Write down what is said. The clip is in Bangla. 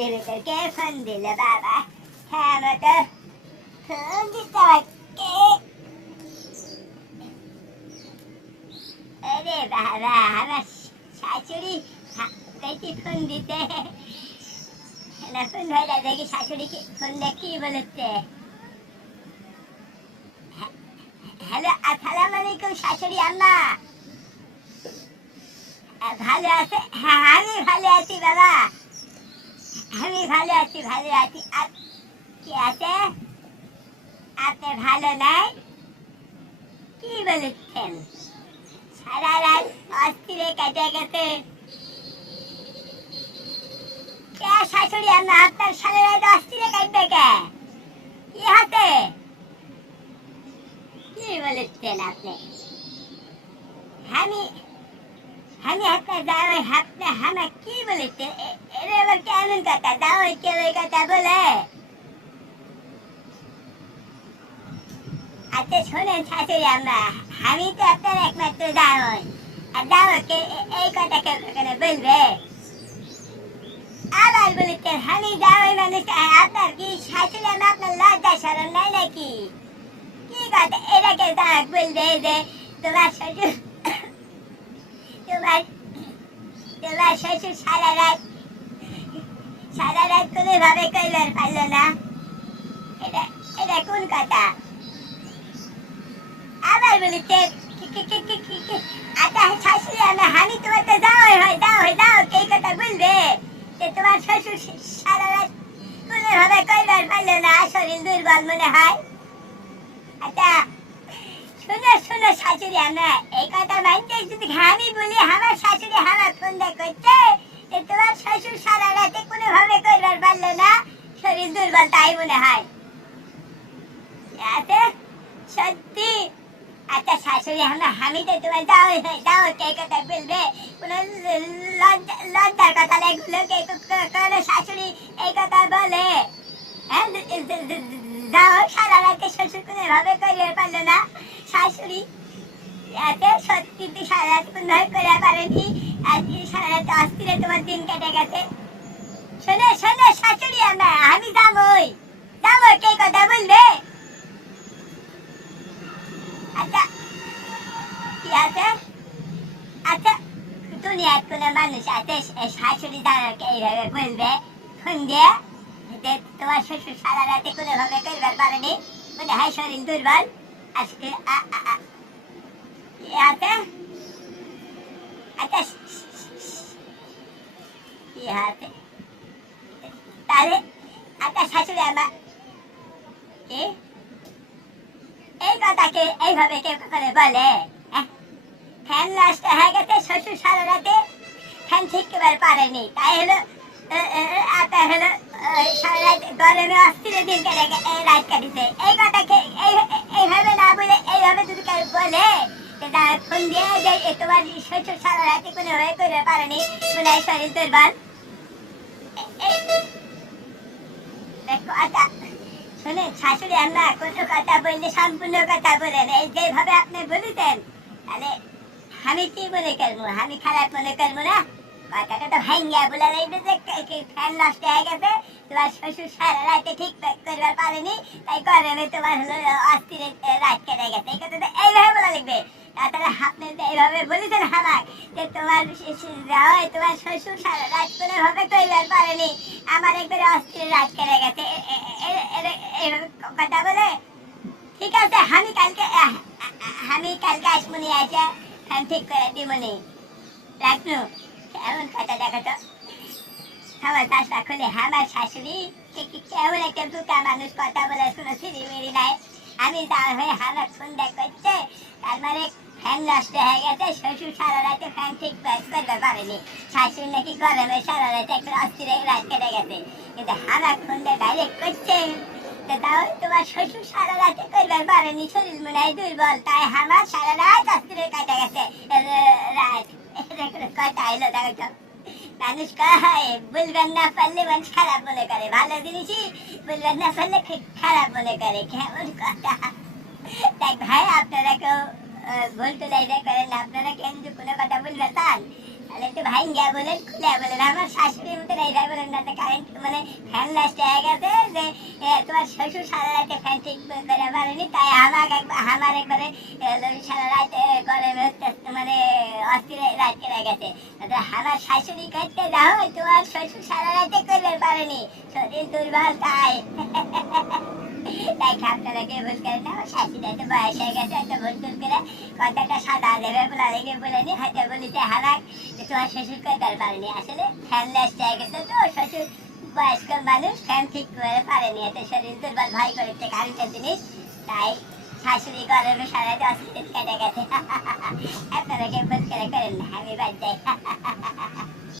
বাড়ির ভেতর কে ফোন দিল বাবা? হ্যাঁ মতো ফোন দিতে হয় কে? আরে বাবা, আমার শাশুড়ি ফোন দিতে না, ফোন ধরে দেখি শাশুড়িকে ফোন দিয়ে কি বলেছে। হ্যালো, আসসালামু আলাইকুম শাশুড়ি আম্মা, ভালো আছে? হ্যাঁ আমি ভালো আছি বাবা, আমি ভালো আছি ভালো আছি। কি আছে? আপনি ভালো নাই? কি বলেছেন? সারা রাত অস্থিরে কেটে গেছে। কে শাশুড়ি আম্মা, আপনার সারা রাত অস্থিরে কাটবে কে? কি হাতে? কি বলেছেন আপনি? আমি আমি আপনার দাওয়াই আপনি হামা কি বলেছে? এর আবার কেমন কথা? দাওয়াই কেউ এই কথা বলে? আচ্ছা শোনেন শাশুড়ি আম্মা, আমি তো আপনার একমাত্র দাওয়াই, আর দাওয়াকে এই কথা কেউ এখানে বলবে? আবার বলেছেন আমি দাওয়াই মানুষ, আপনার কি শাশুড়ি আম্মা আপনার লজ্জা শরম নাই নাকি? কি কথা এটাকে দাওয়াত বলবে যে তোমার শ্বশুর তোমার তোমার শ্বশুর সারা রাত কোনো ভাবে কইবার পারলো না? এটা এটা কোন কথা? আবার বলিতে আচ্ছা শাশুড়ি আমি তোমার তো দাও কে কথা বলবে যে তোমার শ্বশুর সারা রাত কোনো ভাবে কইবার পারলো না, শরীর দুর্বল মনে হয়? আচ্ছা শোনো শাশুড়ি আমরা এই কথা মানতে যদি আমি বলি আমার শাশুড়ি আমার ফোন দিয়ে করছে যে তোমার শ্বশুর সারা রাতে কোনো ভাবে কইবার পারলো না, শরীর দুর্বল, তাই মনে হয়? আছে সত্যি? আচ্ছা শাশুড়ি আমি তো তোমার দাও কে কথা বলবে? কোনো লজ্জার কথা এগুলো কে কোনো শাশুড়ি এই কথা বলে? হ্যাঁ দাও সারা রাতে শ্বশুর কোনো ভাবে করিয়ে পারলো না, শাশুড়ি এত সত্যি তুই সারা রাত কোনো ভাবে করে পারেনি, আজকে সারা রাত অস্থিরে তোমার দিন কেটে গেছে। শোনো শাশুড়ি আমি দামই কে কথা বলবে? আচ্ছা কি আছে? আচ্ছা দুনিয়ার কোনো মানুষ আছে শাশুড়ি দাঁড়াকে এইভাবে বলবে ফোন দিয়ে যে তোমার শ্বশুর সারা রাতে কোনো ভাবে করবার পারেনি, মনে হয় শরীর দুর্বল? আজকে কি আছে? আচ্ছা কি আছে তাহলে? আচ্ছা শাশুড়ি আমার কি এই কথাকে এইভাবে কেউ কখনো বলে? ফ্যান নষ্ট হয়ে গেছে, শ্বশুর সারা রাতে ফ্যান ঠিক করবার পারেনি, তাই হলো আপনার হলো সারা রাত গরমে অস্থিরে দিন কেটে রাত কাটিছে। এই কথাকে এইভাবে না বলে এইভাবে যদি কেউ বলে ফোন দিয়ে যে তোমার শ্বশুর সারা রাতে কোনো ভাবে করতে পারেনি, মনে হয় শরীর দুর্বল? দেখো আচ্ছা শুনে শাশুড়ি আমরা কোনো কথা বললে সম্পূর্ণ কথা বলেন, এই যেভাবে আপনি বলেছেন তাহলে আমি কি মনে করবো? আমি খারাপ মনে করবো না? কথাটা তো ভাঙ্গা বলে যে ফ্যান নষ্ট হয়ে গেছে, তোমার শ্বশুর সারা রাতে ঠিক করবার পারেনি, তাই গরমে তোমার হলো অস্থিরে রাত কেটে গেছে, এই কথাটা এইভাবে বলা লিখবে। তাহলে আপনি এইভাবে বলেছেন আমার যে তোমার শ্বশুর সারা রাত কোনো ভাবে করবার পারেনি, আমার একবারে অস্থিরে রাত কেটে গেছে, এইভাবে কথা বলে? ঠিক আছে আমি কালকে আসমনি আছে ফ্যান ঠিক করে দিবনি, রাখনু। কেমন কথা দেখো তো, আমার চাষটা খুলে আমার শাশুড়ি কেমন একটা দুটা মানুষ কথা বলে কোনো সিঁড়ি নাই। আমি যাওয়া হয়ে আমার ফোন করছে, তার মানে ফ্যান নষ্ট হয়ে গেছে, শ্বশুর সারা রাতে ফ্যান ঠিক করতে পারেনি, শাশুড়ি নাকি গরমে সারা রাতে একটা অস্থিরে রাত কেটে গেছে, কিন্তু আমার ফোন ডাইরেক্ট করছে তোমার শ্বশুর সারা রাতে করবার পারেনি, শরীর মনে হয় দুর্বল, তাই আমার সারা রাত অস্থিরে কাটা গেছে রাত। কথা এলো দেখো, মানুষ কয় বলবেন না পারলে মানুষ খারাপ মনে করে, ভালো জিনিসই বলবেন না পারলে খারাপ মনে করে, কেমন কথা। দেখ ভাই আপনারা কেউ ভুল টুলাই করেন, আপনারা কেন কোনো কথা বলবে চান তাহলে একটু ভাইঙ্গা বলেন, খুলে বলেন। আমার শাশুড়ির মতো এইভাবে বলেন না যে কারেন্ট মানে ফ্যান লাস্ট হয়ে গেছে, যে তোমার শ্বশুর সারা রাতে ফ্যান ঠিক করে পারেনি, তাই আমার একবারে সারা রাত গরমে মানে অস্থির রাত কেটে গেছে। আমার শাশুড়ি করতে যাও, তোমার শ্বশুর সারা রাতে করবে পারেনি, শরীর দুর্বল তাই। তাই আপনারা কেউ ভুল করেন না, আমার শাশুড়ি এত বয়স হয়ে গেছে, এত ভুল টুল করে কথাটা সাদা দেবে বলেনি, হয়তো বলিতে হারাক তোমার শ্বশুর করতে পারেনি, আসলে ফ্যান লাস্ট হয়ে গেছে তো, শ্বশুর বয়স্ক মানুষ ফ্যান ঠিক করে পারেনি, এত শরীর দুর্বল ভয় করেছে কারেন্টের জিনিস, তাই শাশুড়ি গরমে সারা অস্থির কেটে গেছে। আপনারা কেউ ভুল করে করেন না, আমি বাদ যাই।